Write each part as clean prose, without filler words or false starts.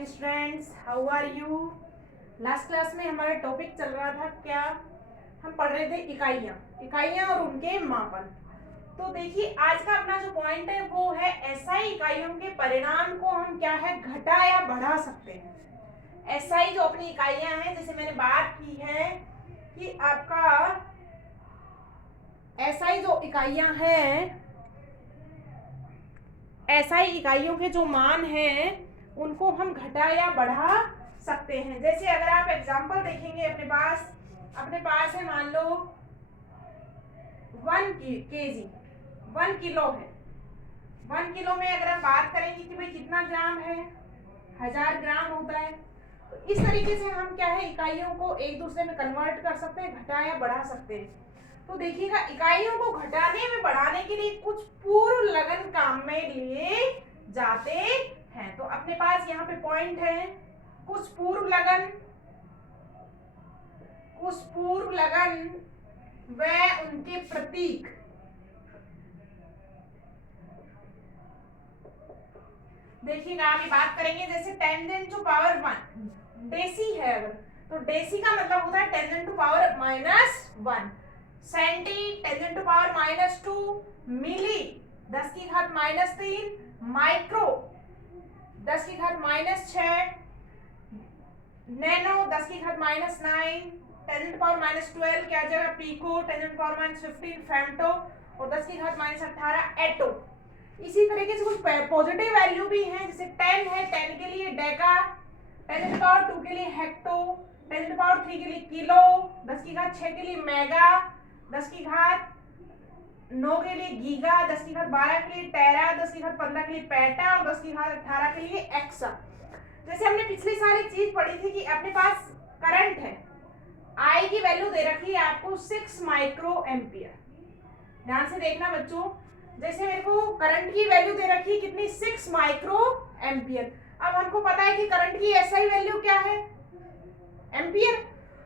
Morning students, how are you. Last class में हमारा topic चल रहा था क्या, हम पढ़ रहे थे इकाइयाँ और उनके मापन। तो देखिए आज का अपना जो पॉइंट है वो है एसआई इकाइयों के परिणाम को हम क्या है घटा या बढ़ा सकते हैं। एसआई जो अपनी इकाइयाँ हैं, जैसे मैंने बात की है कि आपका एसआई जो इकाइयाँ हैं, एसआई इकाइयों के जो मान हैं उनको हम घटा या बढ़ा सकते हैं। जैसे अगर आप एग्जांपल देखेंगे अपने पास है, मान लो 1 kg, 1 किलो है। 1 किलो में अगर आप बात करेंगे कि भाई कितना ग्राम है, 1000 ग्राम होता है। तो इस तरीके से हम क्या है इकाइयों को एक दूसरे में कन्वर्ट कर सकते हैं, घटा या बढ़ा सकते हैं। तो देखिएगा इकाइयों को घटाने में बढ़ाने के लिए कुछ पूर्व लगन काम में लिए जाते हैं। तो अपने पास यहाँ पे पॉइंट है कुछ पूर्व लगन व उनके प्रतीक। देखिएगा अभी बात करेंगे जैसे 10⁻⁻1 डेसी है अगर, तो डेसी का मतलब होता है 10⁻⁻1। सेंटी 10⁻⁻2, मिली 10⁻⁻3, माइक्रो 10⁻⁻6, नैनो 10⁻⁻9, 10⁻⁻12 क्या जगह पिको, 10⁻⁻15 फेम्टो और 10⁻⁻18 एटो। इसी तरीके से कुछ पॉजिटिव वैल्यू भी हैं, जैसे 10 है, 10 के लिए डेका, 10⁻2 के लिए हेक्टो, 10⁻3 के लिए किलो, 10⁻6 के लिए मेगा, 10⁻9 के लिए गीगा, 10⁻12 के लिए टेरा, 10⁻15 के लिए पेटा और 10⁻18 के लिए एक्सा। जैसे हमने पिछली साल एक चीज पढ़ी थी कि अपने पास करंट है, आई की वैल्यू दे रखी है आपको 6 माइक्रो एम्पियर। ध्यान से देखना बच्चों, जैसे मेरे को करंट की वैल्यू दे रखी है कितनी, 6 माइक्रो एम्पियर। अब हमको पता है कि करंट की एसआई वैल्यू क्या है, एम्पियर।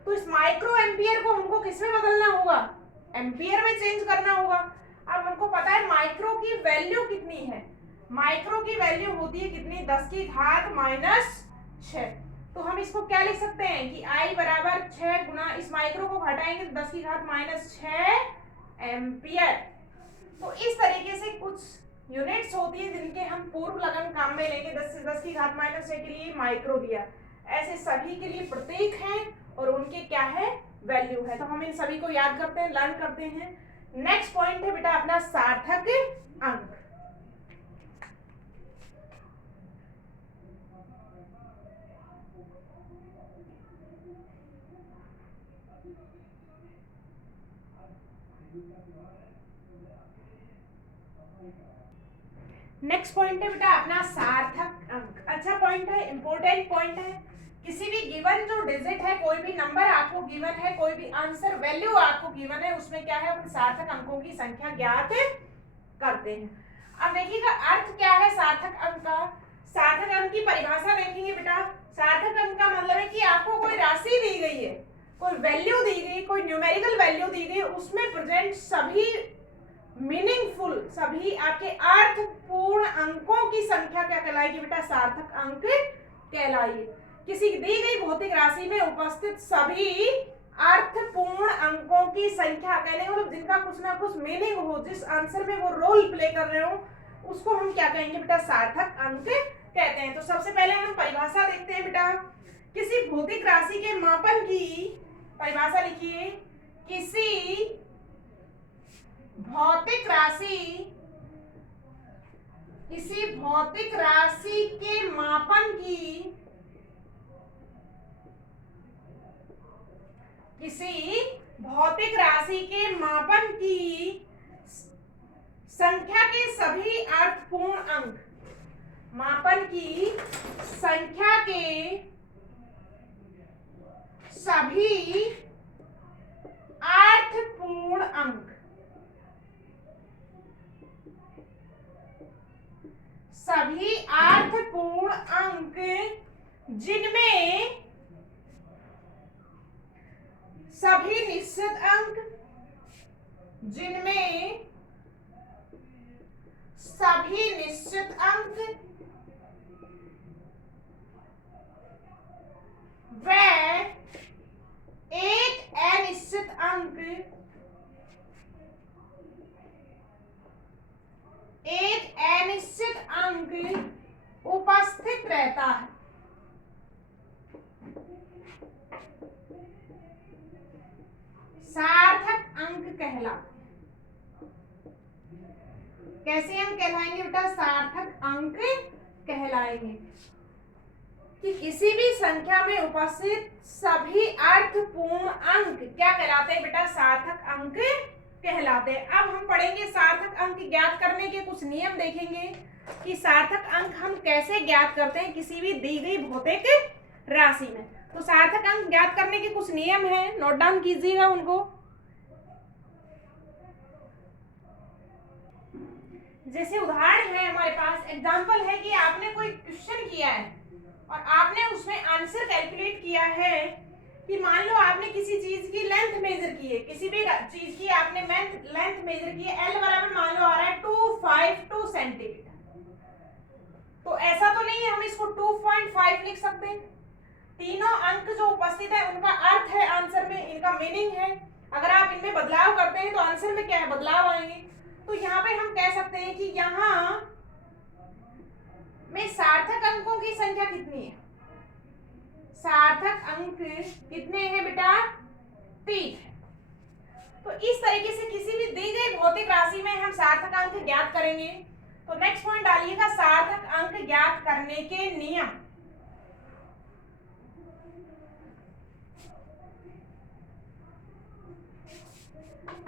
तो इस माइक्रो एम्पियर को हमको किसमें बदलना होगा, एम्पियर में चेंज करना होगा। अब हमको पता है माइक्रो की वैल्यू कितनी है, माइक्रो की वैल्यू होती है कितनी, 10⁻⁻6। तो हम इसको क्या लिख सकते हैं कि I बराबर 6 गुना इस माइक्रो को घटाएंगे तो 10⁻⁻6 एम्पियर। तो इस तरीके से कुछ यूनिट्स होती है जिनके हम पूर्व लगन काम में लेंगे। 10⁻⁻6 के लिए माइक्रो लिया, ऐसे सभी के लिए प्रतीक हैं और उनके क्या है वैल्यू है। तो हम इन सभी को याद करते हैं, लर्न करते हैं। नेक्स्ट पॉइंट है बेटा अपना सार्थक अंक। नेक्स्ट पॉइंट है बेटा अपना सार्थक अंक। अच्छा पॉइंट है, इंपॉर्टेंट पॉइंट है। किसी भी गिवन जो डिजिट है, कोई भी नंबर आपको गिवन है, कोई भी आंसर वैल्यू आपको गिवन है, उसमें क्या है अपने सार्थक अंकों की संख्या ज्ञात करते हैं। अब देखिएगा अर्थ क्या है सार्थक अंक का। सार्थक अंक की परिभाषा देखेंगे बेटा। सार्थक अंक का मतलब है कि आपको कोई राशि दी गई है, कोई वैल्यू दी गई, कोई न्यूमेरिकल वैल्यू दी गई, उसमें प्रेजेंट सभी मीनिंगफुल, सभी आपके अर्थपूर्ण अंकों की संख्या क्या कहलाएगी बेटा, सार्थक अंक कहलाएगी। किसी दी गई भौतिक राशि में उपस्थित सभी अर्थपूर्ण अंकों की संख्या, कहने मतलब जिनका कुछ ना कुछ मीनिंग हो, जिस आंसर में वो रोल प्ले कर रहे हो, उसको हम क्या कहेंगे बेटा, सार्थक अंक कहते हैं। तो सबसे पहले हम परिभाषा देखते हैं बेटा। किसी भौतिक राशि के मापन की परिभाषा लिखिए। किसी भौतिक राशि के मापन की, किसी भौतिक राशि के मापन की संख्या के सभी अर्थपूर्ण अंक, मापन की संख्या के सभी अर्थपूर्ण अंक, सभी अर्थपूर्ण अंक जिनमें सभी निश्चित अंक, जिनमें सभी निश्चित अंक वह एक अनिश्चित अंक उपस्थित रहता है। सार्थक अंक कहलाते हैं। कैसे हम कहलाएंगे बेटा? सार्थक अंक कहलाएंगे कि किसी भी संख्या में उपस्थित सभी अर्थपूर्ण अंक क्या कहलाते हैं बेटा? सार्थक अंक कहलाते हैं। अब हम पढ़ेंगे सार्थक अंक ज्ञात करने के कुछ नियम देखेंगे कि सार्थक अंक हम कैसे ज्ञात करते हैं किसी भी दी गई भौतिक राशि में। तो सार्थक अंक ज्ञात करने के कुछ नियम हैं, नोट डाउन कीजिएगा उनको। जैसे उदाहरण है हमारे पास, एग्जांपल है कि आपने कोई क्वेश्चन किया है और आपने उसमें आंसर कैलकुलेट किया है कि मान लो आपने किसी चीज की लेंथ मेजर की है, किसी भी चीज की आपने लेंथ मेजर की है, एल बराबर मान लो आ रहा है 252 सेंटीमीटर। तो ऐसा तो नहीं है हम इसको 2.5 लिख सकते हैं। तीनों अंक जो उपस्थित है उनका अर्थ है आंसर में, इनका मीनिंग है। अगर आप इनमें बदलाव करते हैं तो आंसर में क्या है? बदलाव आएंगे। तो यहाँ पे हम कह सकते हैं कि यहाँ में सार्थक अंकों की संख्या कितनी है? सार्थक अंक कितने हैं बेटा? 3 है। तो इस तरीके से किसी भी दी गई भौतिक राशि में हम सार्थक अंक ज्ञात करेंगे। तो नेक्स्ट पॉइंट डालिएगा, सार्थक अंक ज्ञात करने के नियम।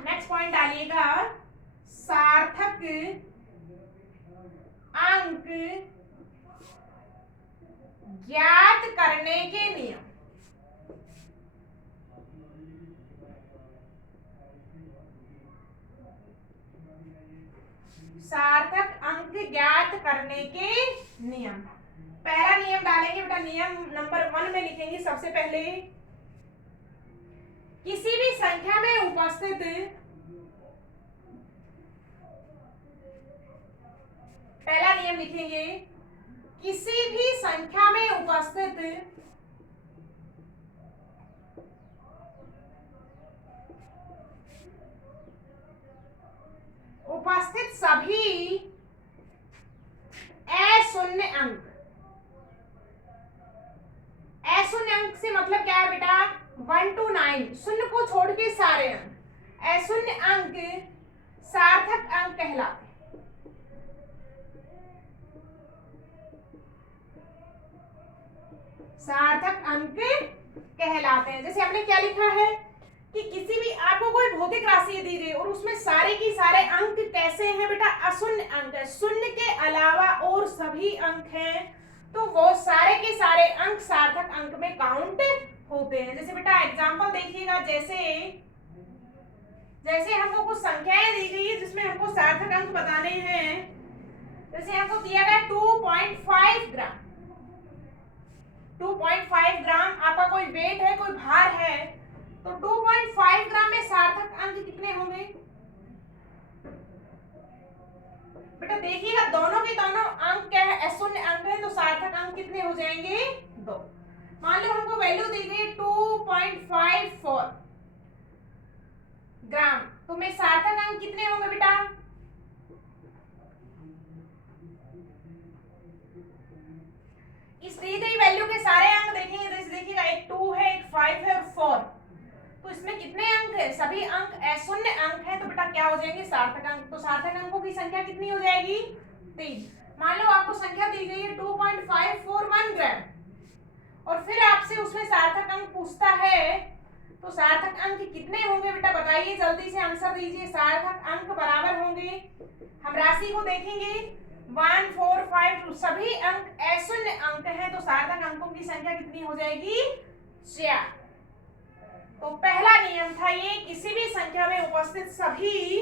नेक्स्ट पॉइंट डालिएगा, सार्थक अंक ज्ञात करने के नियम। सार्थक अंक ज्ञात करने के नियम। पहला नियम डालेंगे बेटा, नियम नंबर 1 में लिखेंगे सबसे पहले, किसी भी संख्या में उपस्थित पहला नियम लिखेंगे, किसी भी संख्या में उपस्थित सभी अशून्य अंक। अशून्य अंक से मतलब क्या है बेटा? 1 to 9, शून्य को छोड़ के सारे अंक अशून्य अंक सार्थक अंक कहलाते हैं। सार्थक अंक कहलाते हैं। जैसे हमने क्या लिखा है कि किसी भी आपको कोई भौतिक राशि दी गई और उसमें सारे की सारे अंक कैसे हैं बेटा? अशून्य अंक है। शून्य के अलावा और सभी अंक हैं तो वो सारे के सारे अंक सार्थक अंक में काउंट होते हैं। जैसे बेटा एग्जांपल देखिएगा, जैसे हमको कुछ संख्याएं दी गई है जिसमें हमको सार्थक अंक बताने हैं। जैसे हमको दिया गया 2.5 ग्राम। 2.5 ग्राम आपका कोई वेट है, कोई भार है, तो 2.5 ग्राम में सार्थक अंक कितने होंगे बेटा? देखिएगा दोनों के दोनों अंक क्या है? अशून्य अंक है, तो सार्थक अंक कितने हो जाएंगे? 2। मान लो हमको वैल्यू दी गई 2.54 ग्राम, तो में सार्थक अंक कितने होंगे बेटा? इस दी गई वैल्यू के सारे अंक देखेंगे तो देखिएगा एक 2 है, एक 5 है और 4। तो इसमें कितने अंक है? सभी अंक अशून्य अंक है, तो बेटा क्या हो जाएंगे? सार्थक अंक। तो सार्थक अंकों की संख्या कितनी हो जाएगी? 3। मान लो आपको संख्या दी गई है 2.541 ग्राम और फिर आपसे उसमें सार्थक अंक पूछता है, तो सार्थक अंक कितने होंगे बेटा? बताइए, जल्दी से आंसर दीजिए। सार्थक अंक बराबर होंगे, हम राशि को देखेंगे 1 4 5, सभी अंक अशून्य अंक हैं, तो सार्थक अंकों की संख्या कितनी हो जाएगी? 4। तो पहला नियम था ये, किसी भी संख्या में उपस्थित सभी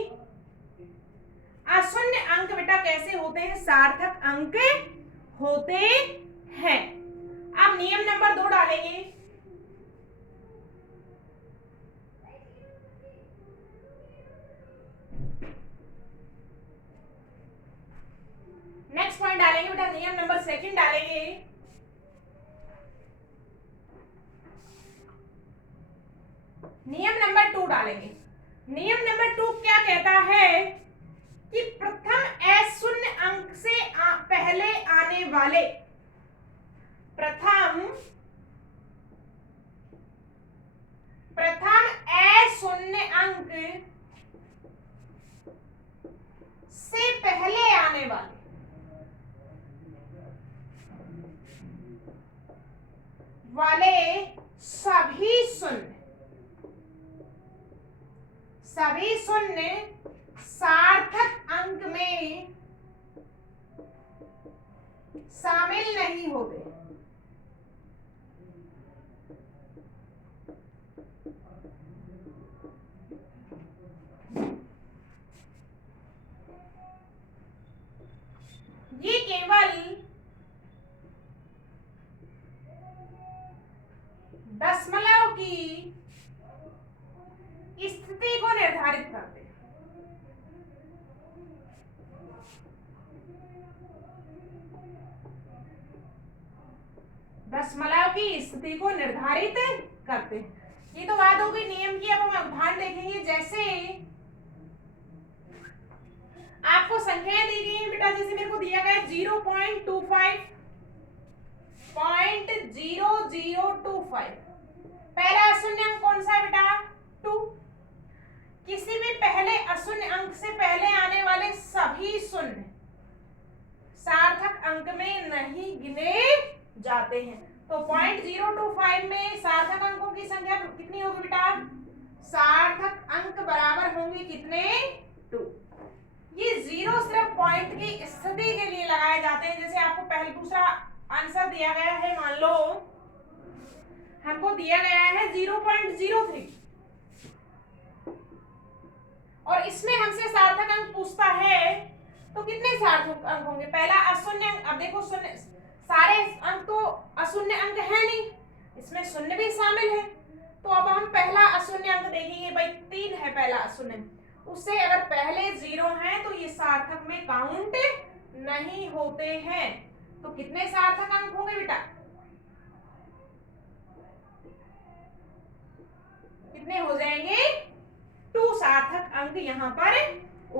अशून्य अंक बेटा कैसे होते हैं? सार्थक अंक होते हैं। अब नियम नंबर 2 डालेंगे। नेक्स्ट पॉइंट डालेंगे बेटा, नियम नंबर 2 डालेंगे। निकालेंगे। नियम नंबर 2 क्या कहता है कि प्रथम अशून्य अंक से पहले आने वाले प्रथम अशून्य अंक से पहले आने वाले सभी शून्य सार्थक अंक में शामिल नहीं होते। ये केवल दशमलव की स्थिति को निर्धारित करते हैं। दशमलव की स्थिति को निर्धारित करते हैं। ये तो बात हो गई नियम की। अब हम उदाहरण देखेंगे। जैसे आपको संख्याएं दी गई हैं बेटा, जैसे मेरे को दिया गया 0.25 0.0025। पहला अशून्य अंक कौन सा है बेटा? 2। किसी भी पहले अशून्य अंक से पहले आने वाले सभी शून्य सार्थक अंक में नहीं गिने जाते हैं। तो 0.025 में सार्थक अंकों की संख्या कितनी होगी बेटा? सार्थक अंक बराबर होंगे कितने? 2। ये 0 सिर्फ पॉइंट की स्थिति के लिए लगाए जाते हैं। जैसे आपको पहले दूसरा आंसर दिया गया है, मान लो हमको दिया गया है 0.03 और इसमें हमसे सार्थक अंक पूछता है तो कितने सार्थक अंक होंगे? पहला अशून्य अंक। अब देखो शून्य, सारे अंक तो अशून्य अंक है नहीं, इसमें शून्य भी शामिल है। तो अब हम पहला अशून्य अंक देखेंगे। भाई 3 है पहला अशून्य, उससे अगर पहले 0 हैं तो ये सार्थक में काउंट नहीं होते हैं। तो कितने सार्थक अंक होंगे बेटा? कितने हो जाएंगे? 2 सार्थक अंक यहाँ पर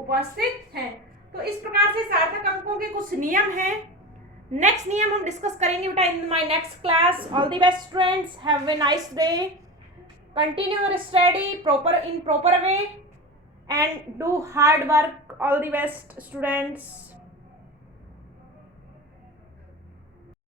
उपस्थित हैं। तो इस प्रकार से सार्थक अंकों के कुछ नियम हैं। नेक्स्ट नियम हम डिस्कस करेंगे बेटा in my next class. All the best students, have a nice day, continue your study in proper way and do hard work. All the best students.